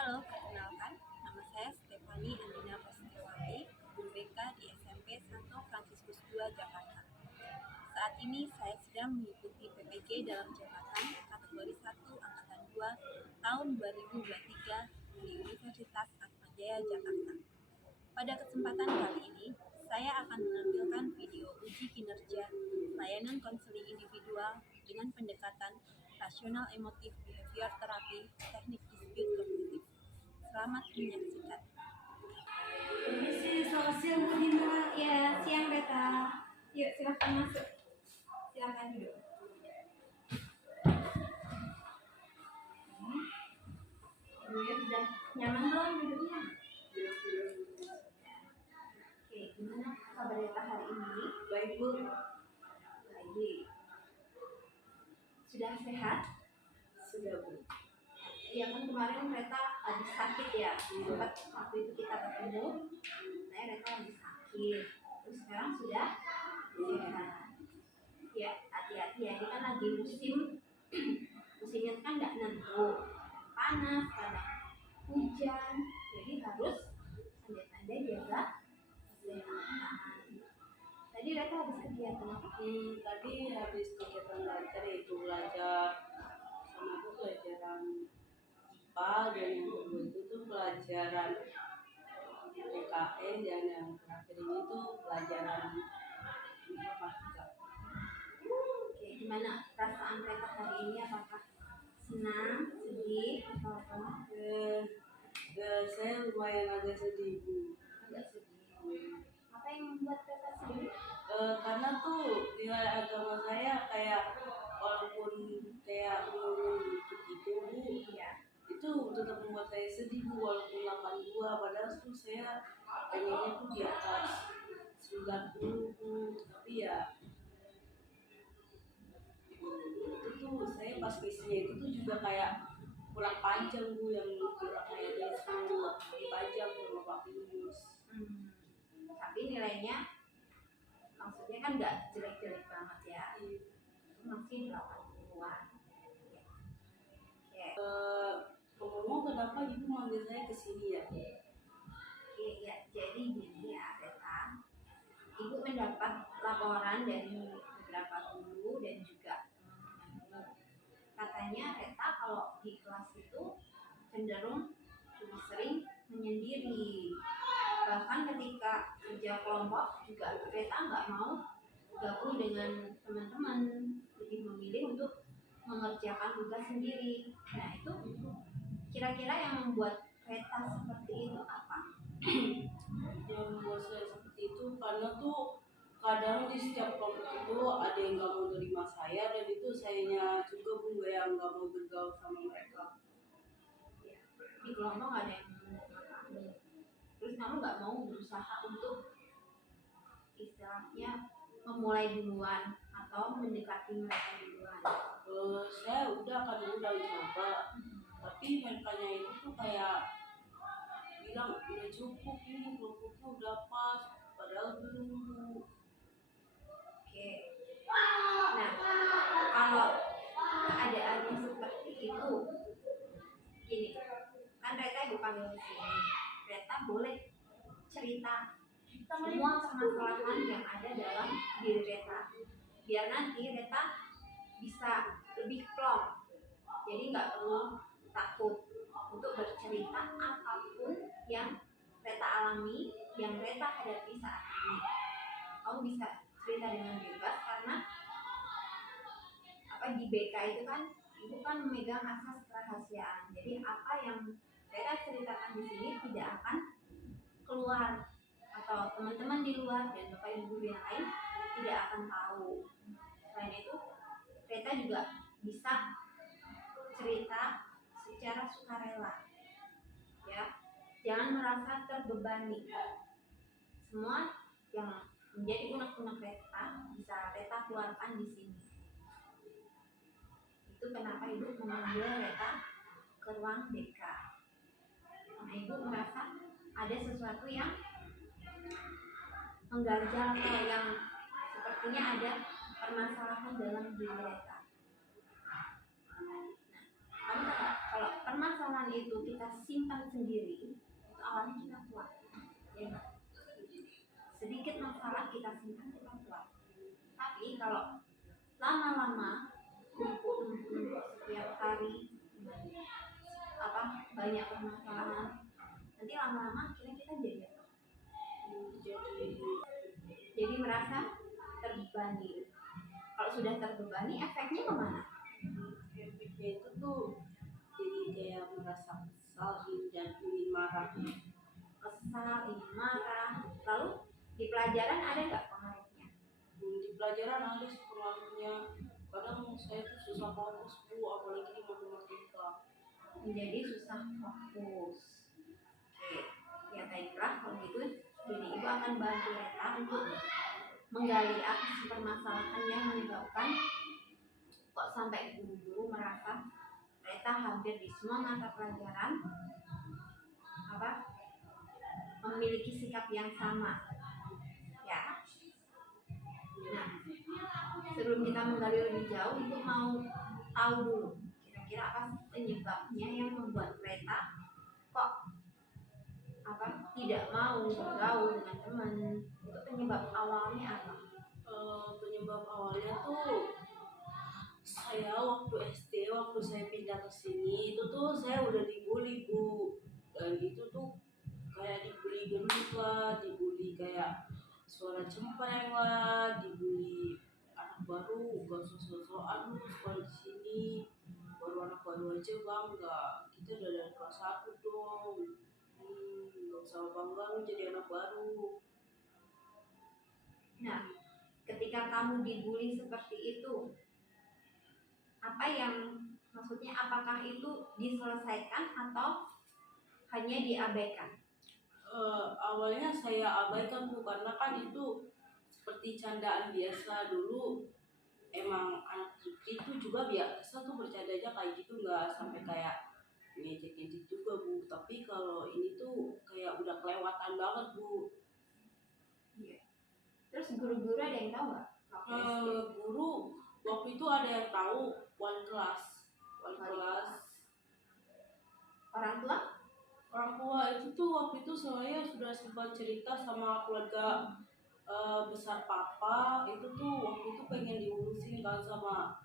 Halo, perkenalkan, nama saya Stefani Andina Prasetyawati, guru BK di SMP Santo Fransiskus II Jakarta. Saat ini saya sedang mengikuti PPG dalam jabatan kategori 1 Angkatan 2 tahun 2023 di Universitas Atmajaya Jakarta. Pada kesempatan kali ini, saya akan menampilkan video uji kinerja layanan konseling individual dengan pendekatan rasional emotif behavior terapi teknik dispute kognitif. Selamat menyaksikan. Permisi, selamat siang Bu Dina. Ya, siang Beta. Yuk, silahkan masuk. Silahkan duduk. Ya, sudah nyaman belum duduknya? Oke, gimana kabar Beta hari ini? Baik, Bu. Baik. Sudah sehat? Sudah, Bu. Ya kan kemarin Reta habis sakit ya. Sempat waktu itu kita bertemu, saya Reta habis sakit. Terus sekarang sudah sehat. Ya, hati-hati ya. Ini kan lagi musimnya kan nggak nentu, panas, kadang hujan. Jadi harus pandai-pandai jaga kesehatan. Tadi Reta habis kegiatan apa? Tadi habis kegiatan belajar yaitu belajar sama itu pelajaran IPA, dan yang kedua itu tuh pelajaran PKN, dan yang terakhir ini tuh pelajaran informatika. Oke, gimana perasaan Reta hari ini? Apakah senang, sedih, atau apa? Saya lumayan agak sedih, Bu. Agak sedih. Apa yang membuat Reta sedih? Karena tuh nilai agama saya kayak walaupun kayak menurun gitu Bu, Ya. itu tetap membuat saya sedih Bu, walaupun 82, padahal tuh saya pengennya tuh di atas 90 Bu, tapi ya itu tuh saya pas misinya itu tuh juga kayak kurang panjang Bu, yang kurang kayak dia semua lebih panjang sama Pak Pinus. Tapi nilainya maksudnya kan nggak jelek-jelek banget ya. Itu masih 80-an. Oke. Ngomong kenapa Ibu manggil saya ke sini ya? Oke, ya. Jadi gini ya, Reta. Ibu mendapat laporan dari beberapa guru dan juga teman-teman. Katanya Reta kalau di kelas itu cenderung lebih sering menyendiri. Bahkan ketika kerja kelompok juga Reta nggak mau gabung dengan teman-teman, lebih memilih untuk mengerjakan tugas sendiri. Nah itu kira-kira yang membuat Reta seperti itu apa? Yang membuat saya seperti itu karena tuh kadang di setiap kelompok itu ada yang nggak mau terima saya, dan itu sayanya juga Bu yang nggak mau bergaul sama mereka. Ya, di kelompok ada yang menerima kamu, terus kamu nggak mau berusaha untuk istilahnya memulai duluan atau mendekati mereka duluan. Saya udah coba, tapi mereka itu tuh kayak bilang udah cukup, ini kelompoknya udah pas, padahal belum Bu. Oke. Nah, kalau keadaannya seperti itu, gini, kan Reta dipanggil di sini. Reta boleh cerita semua permasalahan yang ada dalam diri Reta, biar nanti Reta bisa lebih plong. Jadi nggak perlu takut untuk bercerita apapun yang Reta alami, yang Reta hadapi saat ini. Kamu bisa cerita dengan bebas karena di BK itu kan ibu kan memegang asas kerahasiaan. Jadi apa yang Reta ceritakan di sini tidak akan keluar, atau teman-teman di luar dan bapak ibu yang lain tidak akan tahu. Selain itu, Reta juga bisa cerita secara sukarela, ya. Jangan merasa terbebani. Semua yang menjadi unek-unek Reta bisa Reta keluarkan di sini. Itu kenapa ibu memanggil Reta ke ruang BK. Karena ibu merasa ada sesuatu yang mengganjal, yang sepertinya ada permasalahan dalam diri Reta. Nah, kamu tahu kalau permasalahan itu kita simpan sendiri, itu awalnya kita kuat, ya nggak? Sedikit masalah kita simpan kita kuat. Tapi kalau lama-lama setiap hari banyak permasalahan, nanti lama-lama akhirnya kita jadi apa? Jadi merasa terbebani. Kalau sudah terbebani, efeknya kemana? Efeknya itu tuh jadi kayak merasa kesal dan ingin marah. Kesal, ingin marah. Lalu di pelajaran ada nggak pengaruhnya? Di pelajaran ada sih pengaruhnya. Kadang saya tuh susah fokus bu, apalagi di matematika. Menjadi susah fokus. Oke, ya baiklah kalau gitu. Jadi ibu akan bantu Reta untuk menggali apa sih permasalahan yang menyebabkan kok sampai guru-guru merasa Reta hampir di semua mata pelajaran memiliki sikap yang sama, ya. Nah, sebelum kita menggali lebih jauh, itu mau tahu dulu kira-kira apa sih penyebabnya yang membuat Reta kok tidak mau bergaul dengan teman. Itu penyebab awalnya apa? Penyebab awalnya tuh saya waktu SD, waktu saya pindah ke sini itu tuh saya udah dibully bu, dan itu tuh kayak dibully gendut lah, dibully kayak suara cempreng lah, dibully anak baru gak sosok-sokan lu sekolah di sini, baru anak baru aja bangga, kita udah dari kelas 1 dong, gak usah bangga lu jadi anak baru. Nah, ketika kamu dibully seperti itu, apa yang maksudnya, apakah itu diselesaikan atau hanya diabaikan? Awalnya saya abaikan bu, karena kan itu seperti candaan biasa dulu. Emang anak itu juga biasa tuh bercanda aja kayak gitu, nggak sampai kayak ngejek-ngejek juga bu. Tapi kalau ini tuh kayak udah kelewatan banget bu. Iya. Terus guru-guru ada yang tahu nggak? Guru waktu itu ada yang tahu, wali kelas. Orang tua itu tuh waktu itu saya sudah sempat cerita sama keluarga besar papa, itu tuh waktu itu pengen diurusin kan sama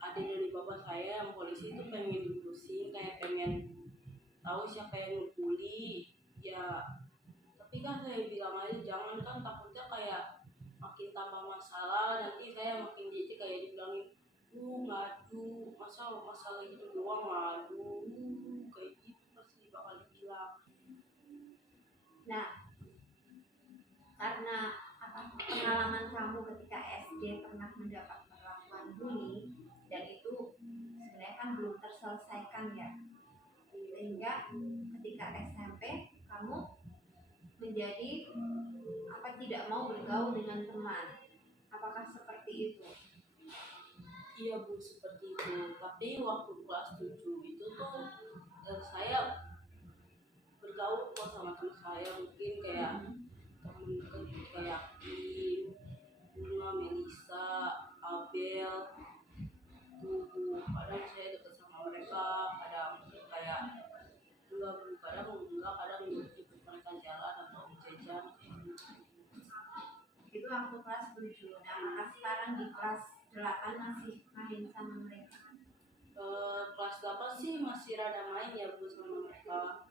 adik dari bapak saya yang polisi, itu pengen diurusin, kayak pengen tahu siapa yang ngebully ya. Tapi kan saya bilang aja jangan, kan takutnya kayak makin tambah masalah, nanti saya makin jadi kayak dibilangin ngadu, masalah itu doang ngadu, kayak gitu pasti bakal dibilang. Nah, karena pengalaman kamu ketika SD pernah mendapat perlakuan bully, dan itu sebenarnya kan belum terselesaikan ya, sehingga ketika SMP kamu menjadi tidak mau bergaul dengan teman. Apakah seperti itu? Iya bu, seperti itu. Tapi waktu kelas 7 itu tuh saya bergaul kok sama teman saya, mungkin kayak temen kayak Kim, Bunga, Melisa, Abel tuh bu. Kadang saya deket sama mereka, kadang kayak kadang ikut mereka jalan atau jajan. Itu waktu kelas 7. Nah, apakah sekarang di kelas 8 masih main sama mereka? Kelas 8 sih masih rada main ya bu sama mereka,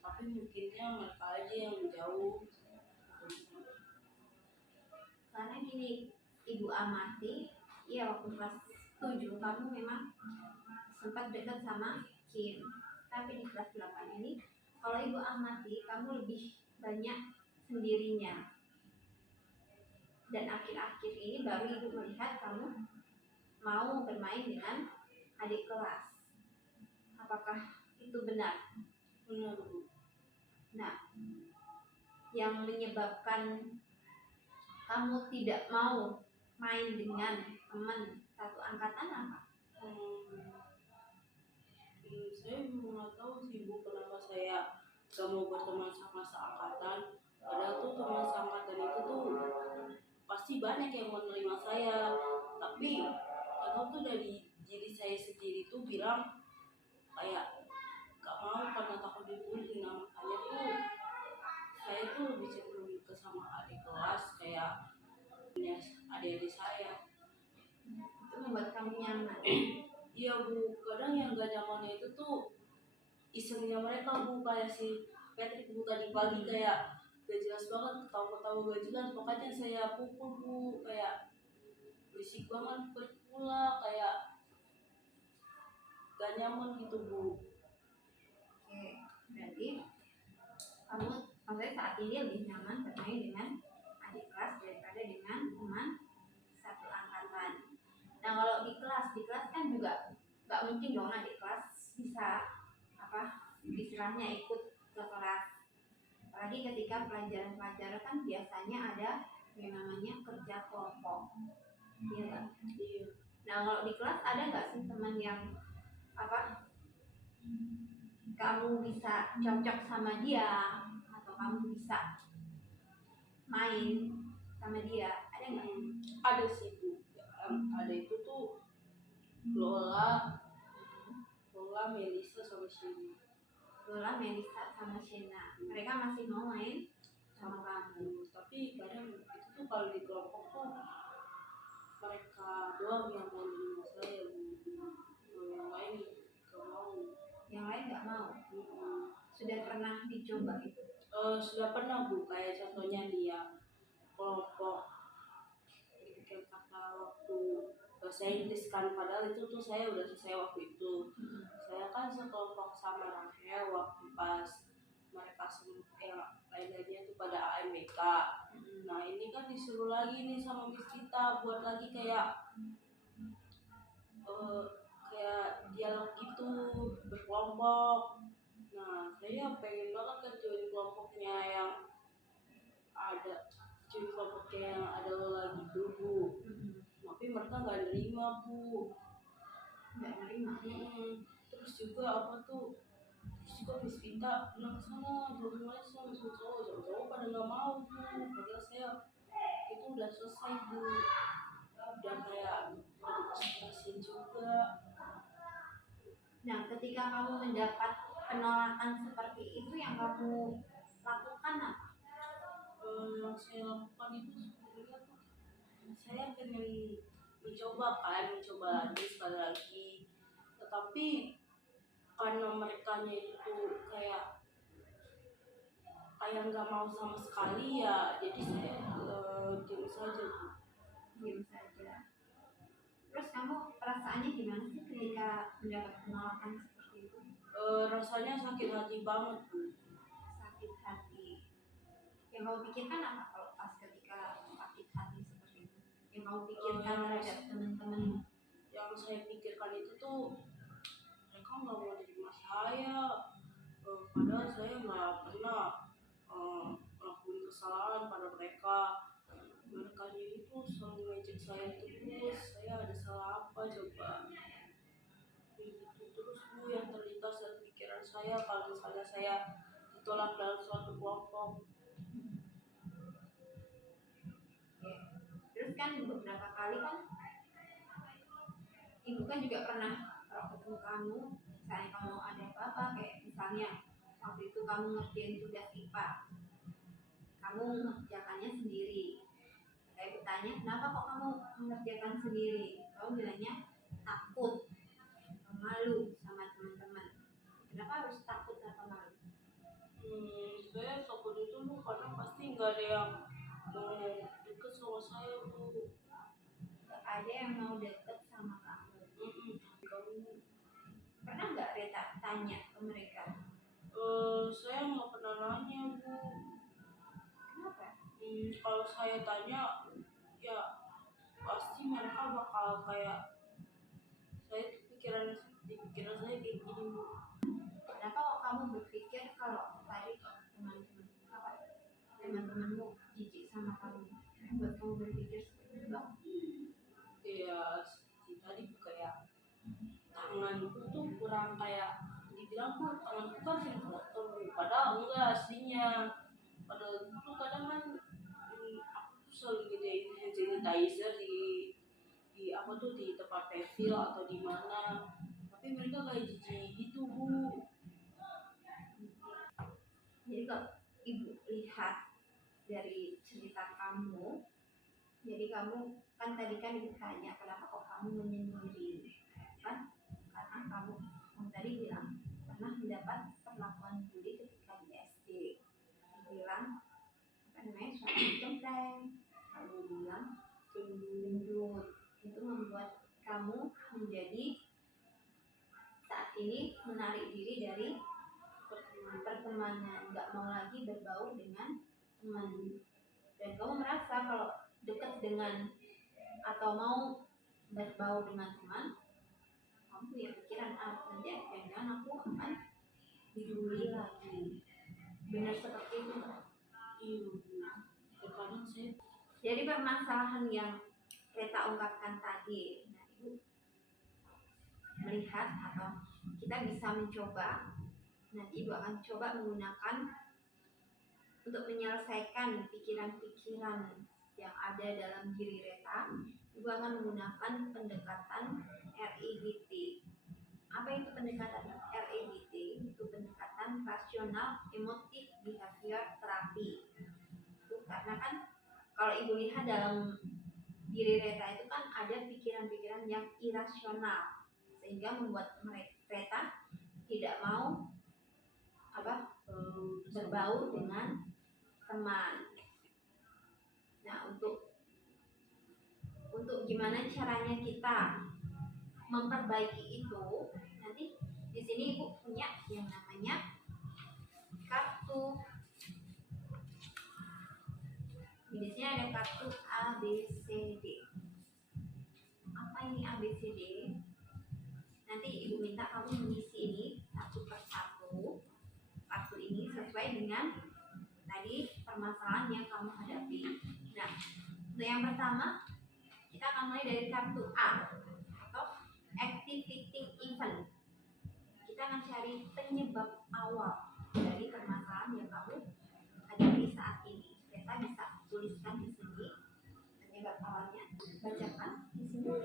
tapi mungkinnya mereka aja yang jauh. Karena gini, Ibu amati, ya waktu kelas 7 kamu memang sempat dekat sama Kim, tapi di kelas 8 ini kalau Ibu amati kamu lebih banyak sendirinya. Dan akhir-akhir ini baru Ibu melihat kamu mau bermain dengan adik kelas. Apakah itu benar? Benar bu. Nah, yang menyebabkan kamu tidak mau main dengan teman satu angkatan apa? Saya juga nggak tahu sih bu, kenapa saya gak mau berteman sama seangkatan. Padahal tuh teman seangkatan itu tuh pasti banyak yang menerima saya, tapi kadang tuh dari diri saya sendiri tuh bilang kayak gak dibully. Nah makanya tuh saya tuh lebih cenderung ke sama adik kelas kayak adik-adik saya. Itu membuat kamu nyaman. Iya Bu, kadang yang gak nyamannya itu tuh isengnya mereka Bu, kayak si Patrick Bu tadi pagi kayak gak jelas banget, ketawa-ketawa gak jelas, makanya saya pukul Bu, kayak berisik banget pula, kayak gak nyaman gitu Bu. Oke, berarti kamu maksudnya saat ini lebih nyaman bermain dengan adik kelas daripada dengan teman satu angkatan. Nah kalau di kelas kan juga nggak mungkin dong adik kelas bisa apa istilahnya ikut ke kelas. Apalagi ketika pelajaran-pelajaran kan biasanya ada yang namanya kerja kelompok, iya nggak? Iya. Nah kalau di kelas ada nggak sih teman yang apa kamu bisa cocok sama dia atau kamu bisa main sama dia, ada nggak? Ada sih Bu, ada itu tuh Lola, Melisa sama Shini. Lola, Melisa sama Shena, mereka masih mau main sama kamu. Tapi kadang itu tuh kalau di kelompok tuh mereka doang yang mau nerima saya Bu. Yang lain gak mau. Yang lain nggak mau. Sudah pernah dicoba itu? Sudah pernah Bu, kayak contohnya dia kelompok yang kata waktu bahasa Inggris kan, padahal itu tuh saya udah selesai waktu itu. Saya kan sekelompok sama Rahel waktu pas mereka yang lain-lainnya itu pada AMBK. Nah ini kan disuruh lagi nih sama Miss kita buat lagi kayak dialog gitu berkelompok. Nah saya pengen banget kan join kelompoknya yang ada gitu Bu. Tapi mereka nggak nerima Bu. Nggak nerima. Terus juga Miss Vita bilang sana join aja sama cowok pada nggak mau Bu. Padahal saya itu udah selesai Bu, udah kayak konsentrasi juga. Nah ketika kamu mendapat penolakan seperti itu yang kamu lakukan apa? Yang saya lakukan itu sebenarnya tuh saya pengen mencoba lagi sekali lagi, tetapi karena mereka itu kayak nggak mau sama sekali ya, jadi saya diam saja Bu. Diam saja. Terus kamu perasaannya gimana sih ketika mendapat penolakan seperti itu? Rasanya sakit hati banget Bu. Sakit hati. Yang kamu pikirkan apa kalau pas ketika sakit hati seperti itu? Yang kamu pikirkan terhadap teman-teman? Yang saya pikirkan itu tuh mereka nggak mau terima saya, padahal saya nggak pernah melakukan kesalahan pada mereka. Mereka itu selalu ngejek saya terus, saya ada salah apa coba? Itu terus Bu yang terlintas dalam pikiran saya kalau misalnya saya ditolak dalam suatu kelompok. Oke. Terus kan beberapa kali kan ibu kan juga pernah kalau ketemu kamu, misalnya kamu ada apa-apa kayak misalnya waktu itu kamu ngerjain tugas IPA, kamu mengerjakannya sendiri. Saya bertanya, kenapa kok kamu mengerjakan sendiri? Kamu bilangnya takut, atau malu sama teman-teman. Kenapa harus takut atau malu? Saya takut itu Bu karena pasti nggak ada yang mau deket sama saya Bu. Gak ada yang mau deket sama kamu. Kamu Pernah nggak Reta tanya ke mereka? saya nggak pernah nanya Bu. Kenapa? Kalau saya tanya ya pasti mereka bakal kayak saya di pikiran saya kayak gini Bu. Kenapa kok kamu berpikir kalau tadi teman-temanmu jijik sama kamu? Buat kamu berpikir seperti itu? Ya seperti tadi Bu, kayak tanganku tuh kurang kayak dibilang Bu tanganku kan sering kotor Bu, padahal enggak aslinya. Padahal itu kadang kan aku tuh selalu gedein hand sanitizer di apa tuh di tempat refill atau di mana, tapi mereka kayak jijik gitu Bu. melihat dari cerita kamu, jadi kamu kan tadi kan ditanya kenapa kok kamu menyendiri, kan? Karena kamu tadi bilang pernah mendapat perlakuan bully ketika di SD. Dibilang apa namanya, suami cempreng, lalu bilang gendut. Itu membuat kamu menjadi saat ini menarik diri dari pertemanan, nggak mau lagi berbaur dengan teman, dan kamu merasa kalau dekat dengan atau mau berbaur dengan teman, kamu punya pikiran nanti jangan aku akan dibully lagi. Benar seperti itu kan? Iya, terkadang saya Jadi permasalahan yang Reta ungkapkan tadi, nah ibu melihat atau kita bisa mencoba, nanti ibu akan coba menggunakan untuk menyelesaikan pikiran-pikiran yang ada dalam diri Reta. Ibu akan menggunakan pendekatan REBT. Apa itu pendekatan REBT? Itu pendekatan rasional emotif behavior therapy. Itu karena kan kalau ibu lihat dalam diri Reta itu kan ada pikiran-pikiran yang irasional, sehingga membuat Reta tidak mau berbaur dengan teman. Nah, untuk gimana caranya kita memperbaiki itu, nanti di sini ibu punya yang namanya kartu. Di sini ada kartu ABCD. Apa ini ABCD? Nanti ibu minta kamu mengisi ini satu persatu. Kartu ini sesuai dengan tadi permasalahan yang kamu hadapi. Nah, untuk yang pertama kita akan mulai dari kartu A atau activating event. Kita akan cari penyebab awal dari permasalahan yang kamu hadapi saat ini. Kita bisa tuliskan di sini penyebab awalnya. Bacakan di sini.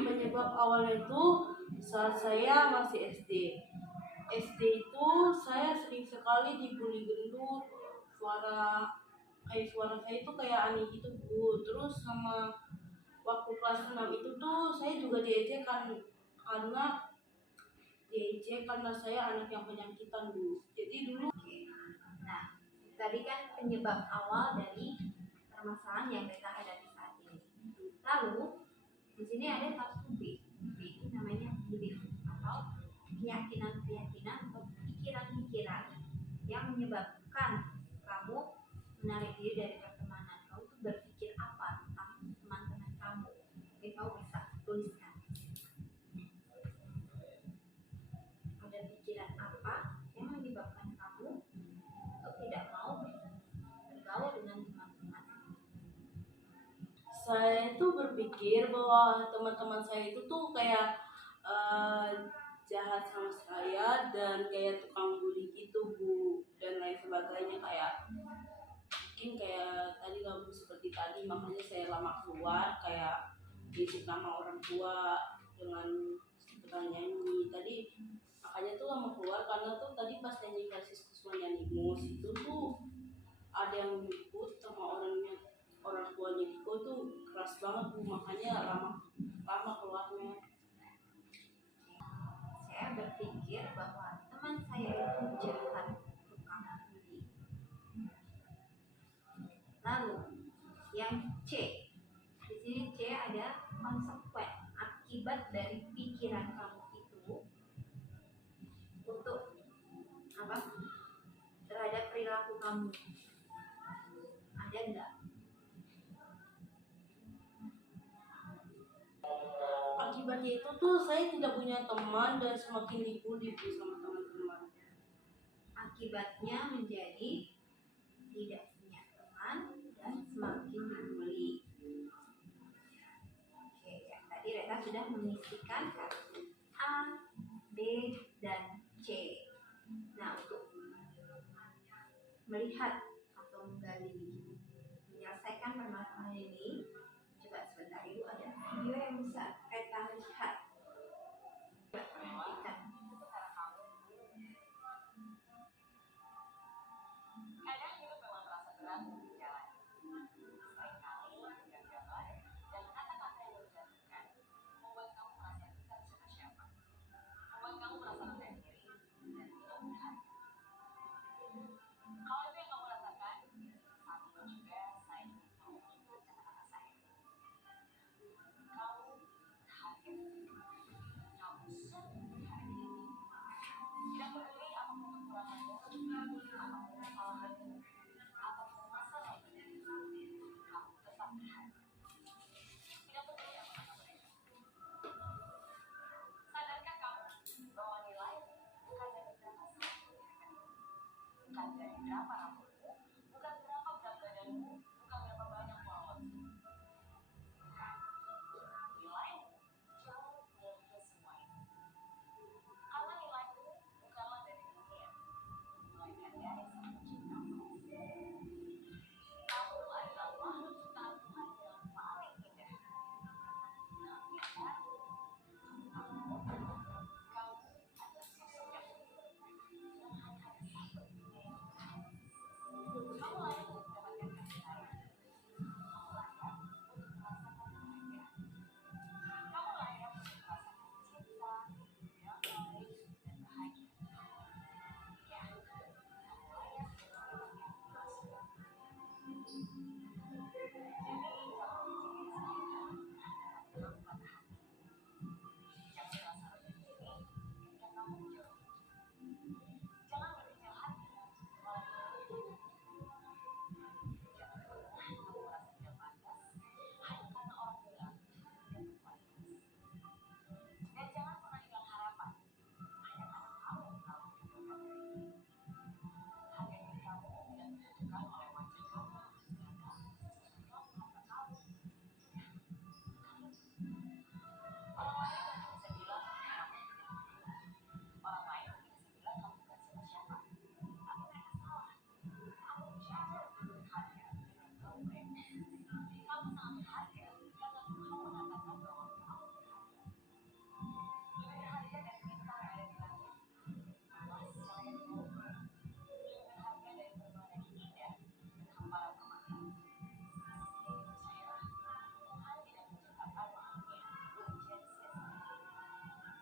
penyebab awalnya itu saat saya masih SD. SD itu saya sering sekali dibully gendut, suara saya itu kayak aneh gitu Bu. Terus sama waktu kelas 6 itu tuh saya juga diejek karena saya anak yang penyakitan Bu. Jadi dulu Nah, tadi kan penyebab awal dari permasalahan yang kita hadapi saat ini. Lalu di sini ada kartu B. B itu namanya belief atau keyakinan-keyakinan atau pikiran-pikiran yang menyebabkan kamu menarik diri dari pertemanan. Kamu tuh berpikir apa tentang teman-teman kamu? Jadi kamu bisa tuliskan. Ada pikiran apa yang menyebabkan kamu untuk tidak mau bergaul dengan teman-teman? saya itu berpikir bahwa teman-teman saya itu tuh kayak jahat sama saya dan kayak tukang bully gitu Bu, dan lain sebagainya, kayak mungkin kayak tadi kamu seperti tadi, makanya saya lama keluar kayak berisik nama orang tua dengan sebutan nyanyi tadi. Makanya tuh lama keluar karena tuh tadi pas nyanyi Franciscus nyanyi mus itu tuh ada yang nyebut sama orang tuanya Diko tuh keras banget Bu, makanya lama keluarnya. Saya berpikir bahwa teman saya itu jahat, tukang bully. Lalu yang C, di sini C ada konsekuen, akibat dari pikiran kamu itu untuk apa? Terhadap perilaku kamu. Ada enggak? Akibatnya itu tuh saya tidak punya teman dan semakin dibully Bu sama teman-teman. Akibatnya menjadi tidak punya teman dan semakin dibully. Oke, ya, tadi Reta sudah mengisikan kartu A, B, dan C. Nah, untuk melihat atau menggali menyelesaikan permasalahan ini, coba sebentar Ibu ada video yang bisa Reta lihat. Coba perhatikan. dilihat dari berapa rambutmu, bukan berapa berat badanmu, bukan berapa banyak followersmu. Nilaimu jauh melebihi semua itu. Karena nilaimu bukanlah dari dunia, melainkan dari Sang Penciptamu. Kamu adalah makhluk ciptaan Tuhan yang paling indah. Ya kan? Kamu adalah sosok yang unik, yang hanya ada satu di dunia ini. Kamu layak untuk mendapatkan kasih sayang. Kamu layak untuk merasakan bahagia. Kamu layak untuk merasakan cinta, damai, dan bahagia. Ya, kamu layak untuk mendapatkan kasih. Jadi, jangan bikin diri sendiri karena kamu patah hati. Jangan merasa rendah diri ketika kamu menjauh tinggi. Jangan berkecil hati malah kamu jangan pernah kamu merasa tidak pantas hanya karena orang bilang tidak berkualitas. Dan jangan pernah hilang harapan hanya karena kamu terlalu meninggalkan diri. Harga diri kamu tidak ditentukan oleh wajah kamu, gagah, sosok kamu, harta kamu. Orang lain mungkin bisa bilang kamu tidak berguna. Orang lain mungkin bisa bilang kamu bukan siapa-siapa. Tapi mereka salah. Kamu jauh lebih berharga dengan kamu baik. Kamu sangat berharga karena Tuhan mengatakan bahwa kamu berharga. Lebih berharga dari bintang yang ada di langit. Emas yang ada di bumi. Lebih berharga dari pemandangan indah dan hamparan permata. Jadi percayalah, Tuhan tidak menciptakan makhluknya untuk jadi sia-sia.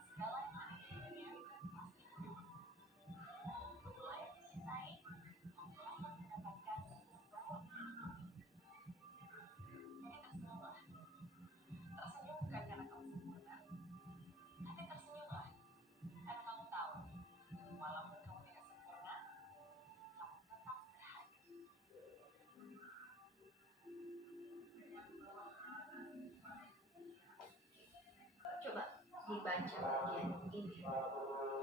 Segala yang ada di dunia pasti berakhir. Kamu layak dicintai, kamu layak mendapatkan yang terbaik dari Tuhan. Jadi tersenyumlah. Tersenyum bukan karena kamu sempurna, tapi tersenyumlah karena kamu tahu, walaupun kamu tidak sempurna, kamu tetap berharga. Coba dibaca bagian ini. Walaupun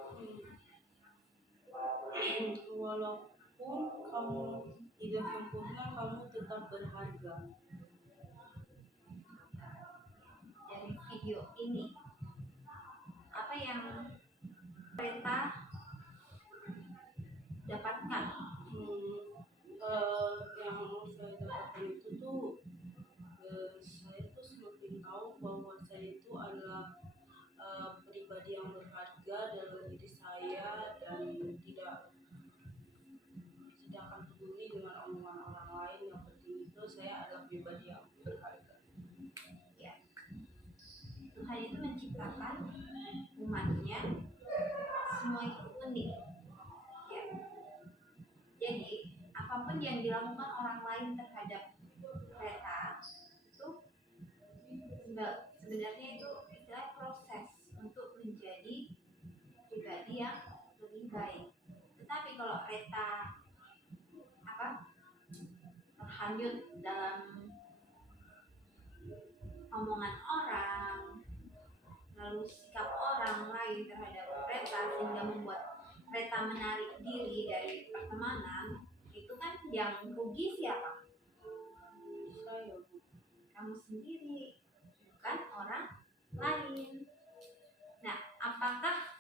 kamu tidak sempurna, kamu tetap berharga. Dari video ini, apa yang Reta dapatkan? Yang saya dapatkan itu tuh, saya tuh semakin tahu bahwa saya itu adalah pribadi yang berharga dalam diri saya dan tidak akan peduli dengan omongan orang lain. Yang penting itu saya adalah pribadi yang berharga. Ya, Tuhan itu menciptakan umatnya semua itu unik. Ya. Jadi apapun yang dilakukan orang lain terhadap Reta itu sebenarnya itu adalah proses untuk menjadi pribadi yang lebih baik. Tetapi kalau Reta terhanyut dalam omongan orang, lalu sikap orang lain terhadap Reta sehingga membuat Reta menarik diri dari pertemanan, itu kan yang rugi siapa? Saya Kamu sendiri, bukan orang lain. Nah, apakah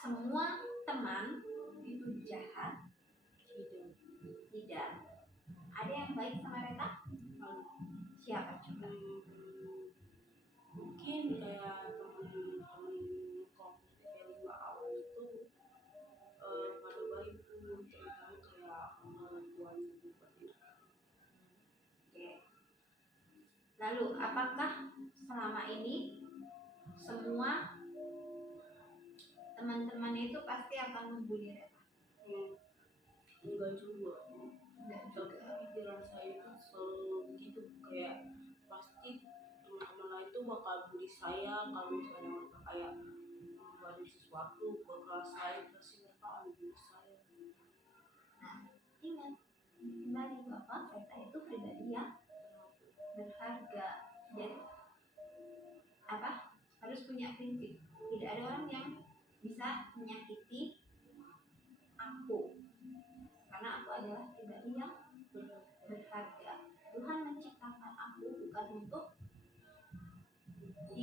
semua teman itu jahat? Tidak. Ada yang baik sama Reta? Siapa coba? Mungkin kayak teman-teman konflik yang 5 awal itu pada baik tuh, terutama kayak orang tuanya seperti itu. Oke. Lalu, apakah selama ini semua teman-temannya itu pasti akan membuli Reta? Enggak juga. Enggak Tapi juga. pikiran saya itu selalu begitu, kayak pasti teman-teman lain tuh bakal bully saya kalau misalnya mereka kayak membuat sesuatu ke kelas saya, pasti mereka akan bully saya. Nah, ingat kembali bahwa Reta itu pribadi yang berharga. Jadi harus punya prinsip. Tidak ada orang yang bisa menyakiti aku.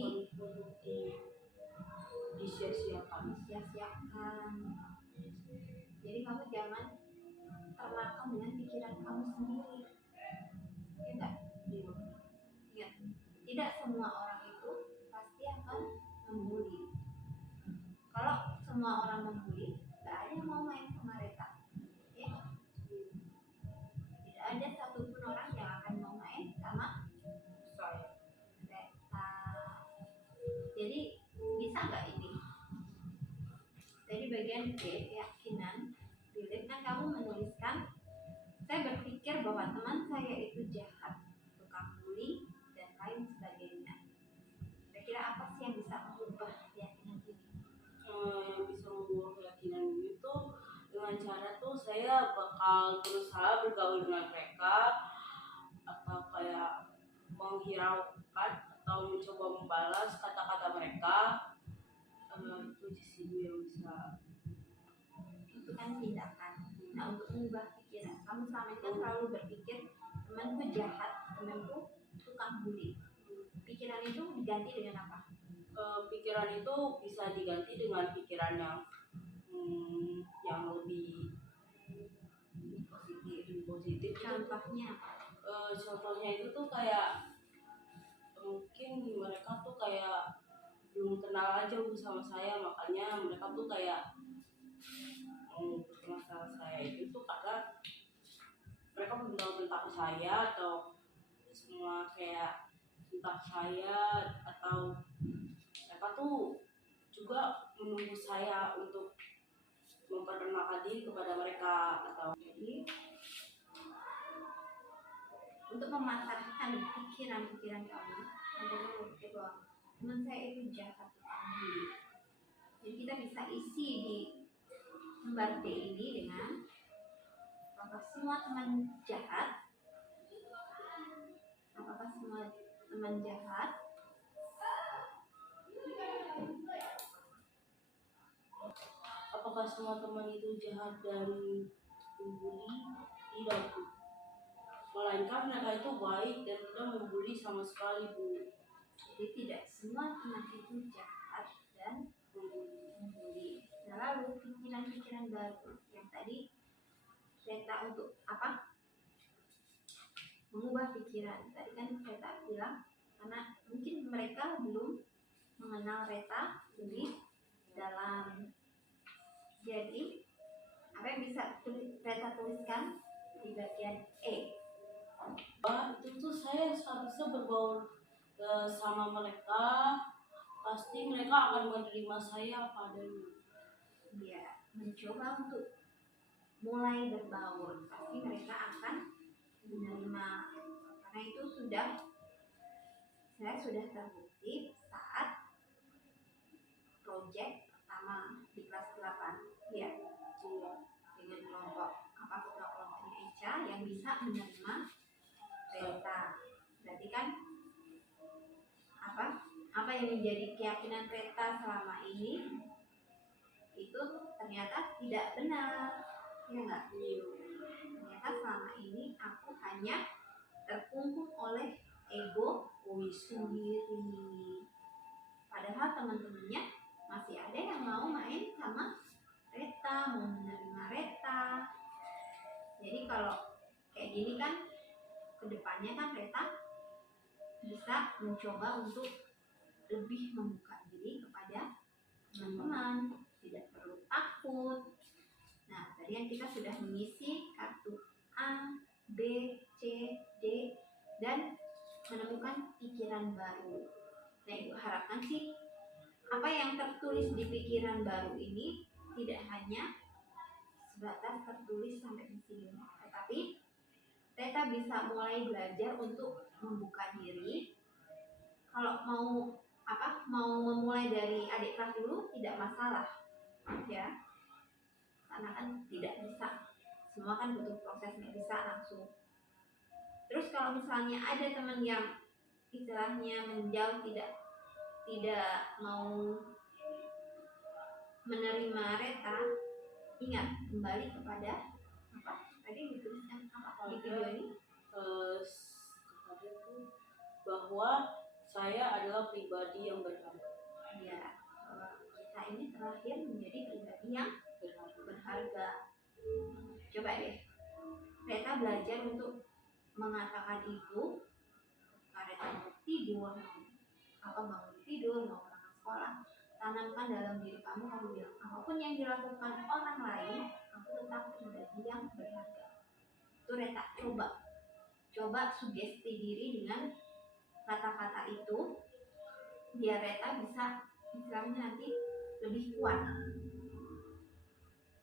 untuk disia-siakan. disia-siakan. Jadi kamu jangan termakan dengan pikiran kamu sendiri, ya enggak? Ingat, tidak semua orang itu pasti akan membuli. Kalau semua orang membuli, nggak ada yang mau main sama Reta, ya nggak? Tidak ada satupun orang yang akan mau main sama Saya Reta. Jadi bisa nggak ini? Jadi bagian B, keyakinan. Bibit kan kamu menuliskan, saya berpikir bahwa teman saya itu jahat, tukang bully, dan lain sebagainya. Kira-kira apa sih yang bisa mengubah keyakinan ini? yang bisa membuat keyakinan itu dengan cara tuh saya bakal berusaha bergaul dengan mereka, atau kayak menghiraukan atau mencoba membalas kata-kata mereka. Itu sih yang bisa. Itu kan tindakan. Nah, untuk mengubah pikiran, kamu selama ini kan selalu berpikir temanku jahat, temanku tukang bully. Pikiran itu diganti dengan apa? Pikiran itu bisa diganti dengan pikiran yang lebih positif. Contohnya apa? Contohnya itu tuh kayak mungkin mereka tuh kayak belum kenal aja sama saya, makanya mereka tuh kayak masalah saya itu tuh karena mereka belum tahu tentang saya, atau semua kayak tentang saya, atau mereka tuh juga menunggu saya untuk memperkenalkan diri kepada mereka. Atau Jadi untuk mematahkan pikiran-pikiran kamu, anda berpikir bahwa teman saya itu jahat, tukang bully. Jadi kita bisa isi di lembar D ini dengan apakah semua teman jahat? Apakah semua teman jahat? apakah semua teman itu jahat dan membuli? Tidak, Bu. Melainkan mereka itu baik dan tidak membuli sama sekali, Bu. Jadi tidak semua teman itu jahat dan membuli. Nah, lalu pikiran-pikiran baru yang tadi Reta untuk apa? Mengubah pikiran. Tadi kan Reta bilang karena mungkin mereka belum mengenal Reta lebih dalam. Jadi apa yang bisa Reta tuliskan di bagian E? Itu tuh saya seharusnya bergaul sama mereka, pasti mereka akan menerima saya apa adanya. Ya, mencoba untuk mulai berbaur, pasti mereka akan menerima, karena itu saya sudah terbukti saat proyek pertama di kelas 8 ya, dengan kelompok kelompoknya Eca yang bisa menerima Reta. Berarti kan apa yang menjadi keyakinan Reta selama ini itu ternyata tidak benar, ya enggak? Ternyata selama ini aku hanya terkungkung oleh ego sendiri. Padahal teman-temannya masih ada yang mau main sama Reta, mau menerima Reta. Jadi kalau kayak gini kan kedepannya kan Reta bisa mencoba untuk lebih membuka diri kepada teman-teman, tidak perlu takut. Nah, tadi yang kita sudah mengisi kartu A, B, C, D, dan menemukan pikiran baru. Nah, Ibu harapkan sih apa yang tertulis di pikiran baru ini tidak hanya sebatas tertulis sampai di sini, tetapi Reta bisa mulai belajar untuk membuka diri. Kalau mau memulai dari adik kelas dulu tidak masalah, ya, karena kan tidak bisa, semua kan butuh proses, nggak bisa langsung. Terus kalau misalnya ada teman yang istilahnya menjauh, tidak mau menerima Reta, ingat kembali kepada apa tadi dituliskan apa di video ini? Kepada tuh bahwa saya adalah pribadi yang berharga. Ya, kita ini terlahir menjadi pribadi yang berharga. Coba deh, Reta belajar untuk mengatakan itu. Reta mau tidur, bangun tidur, mau berangkat sekolah, tanamkan dalam diri kamu bilang apapun yang dilakukan orang lain, aku tetap pribadi yang berharga. Itu Reta coba sugesti diri dengan kata-kata itu, biar Reta bisa istilahnya nanti lebih kuat.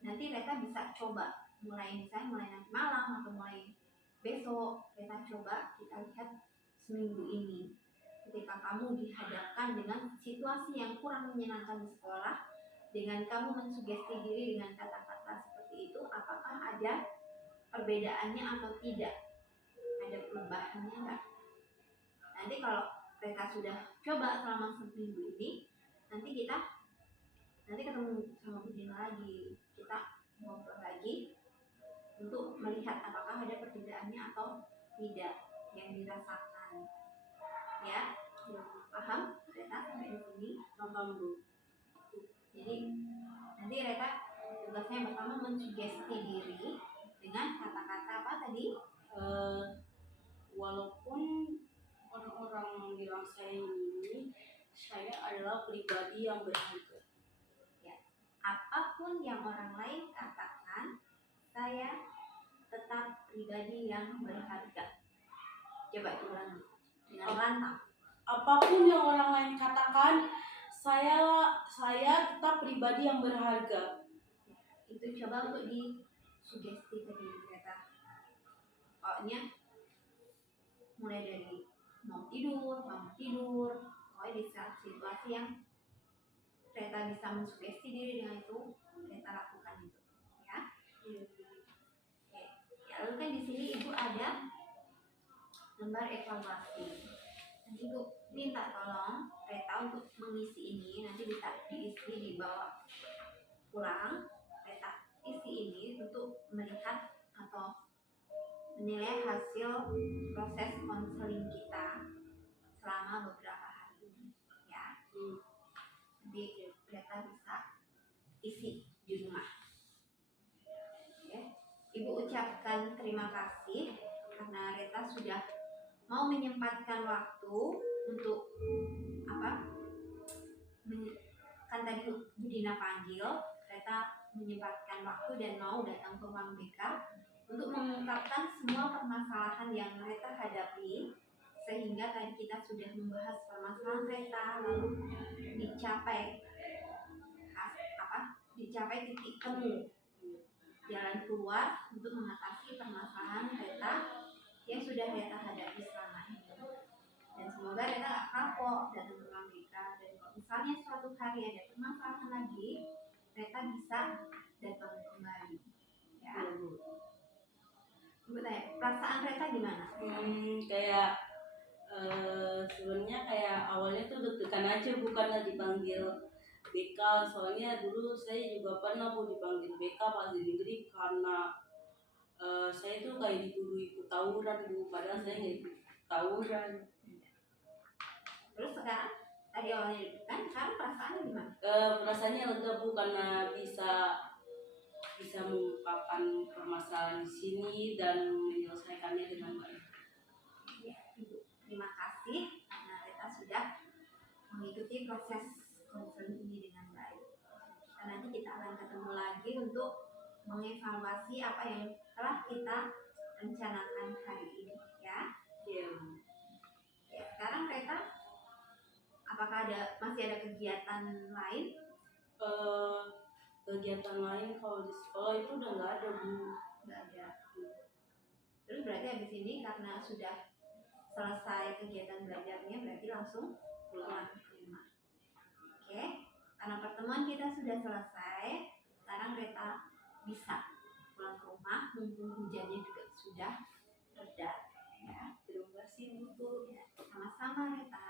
Nanti Reta bisa coba mulai nanti malam atau mulai besok. Reta coba, kita lihat seminggu ini, ketika kamu dihadapkan dengan situasi yang kurang menyenangkan di sekolah, dengan kamu mensugesti diri dengan kata-kata seperti itu, apakah ada perbedaannya atau tidak, ada perubahannya enggak? Nanti kalau Reta sudah coba selama seminggu ini, nanti ketemu sama Budina lagi, kita ngobrol lagi untuk melihat apakah ada perbedaannya atau tidak yang dirasakan. Ya, paham Reta sampai di sini? Paham, Bu. Jadi nanti Reta tugasnya yang pertama mensugesti diri dengan kata-kata apa tadi? Walaupun orang-orang bilang saya adalah pribadi yang berharga. Ya, apapun yang orang lain katakan, saya tetap pribadi yang berharga. Coba ulang dengan lantang. Apapun yang orang lain katakan, saya tetap pribadi yang berharga. Itu coba untuk disugesti ke diri kita. Pokoknya mulai dari mau tidur, pokoknya di saat situasi yang Reta bisa mensugesti diri dengan itu, Reta lakukan itu, ya. Oke. Ya, lalu kan di sini Ibu ada lembar evaluasi. Nanti Ibu minta tolong Reta untuk mengisi ini, nanti bisa diisi di bawah pulang. Reta isi ini untuk melihat atau menilai hasil proses konseling kita selama beberapa hari ini, ya. Nanti Reta bisa isi di rumah. Ya. Ibu ucapkan terima kasih karena Reta sudah mau menyempatkan waktu untuk kan tadi Budina panggil, Reta menyempatkan waktu dan mau datang ke ruang BK untuk mengungkapkan semua permasalahan yang Reta hadapi, sehingga tadi kita sudah membahas permasalahan Reta, lalu dicapai titik temu, jalan keluar untuk mengatasi permasalahan Reta yang sudah Reta hadapi selama ini. Dan semoga Reta gak kapok datang ke ruang BK, dan kalau misalnya suatu hari ada permasalahan lagi, Reta bisa datang kembali, ya. Ibu tanya, perasaan Reta gimana? Kayak sebenarnya kayak awalnya tuh deg-degan aja, bukannya dipanggil BK. Soalnya dulu saya juga pernah dipanggil BK pas di negeri karena saya tuh kayak dituduh ikut tawuran, Bu, padahal saya nggak ikut tawuran. Terus sekarang tadi awalnya deg-degan, sekarang perasaannya gimana? Perasaannya lega, Bu, karena bisa mengungkapkan permasalahan di sini dan menyelesaikannya dengan baik. Ya, Ibu, terima kasih karena Reta sudah mengikuti proses konseling ini dengan baik. Dan nanti kita akan ketemu lagi untuk mengevaluasi apa yang telah kita rencanakan hari ini, ya. Iya. Ya, sekarang Reta, apakah masih ada kegiatan lain? Kegiatan lain kalau di sekolah itu udah nggak ada, Bu. Nggak ada. Terus berarti habis ini karena sudah selesai kegiatan belajarnya, berarti langsung pulang ke rumah. Oke, karena pertemuan kita sudah selesai, sekarang Reta bisa pulang ke rumah, mumpung hujannya juga sudah reda, ya. Terima kasih, Bu. Ya, sama-sama Reta.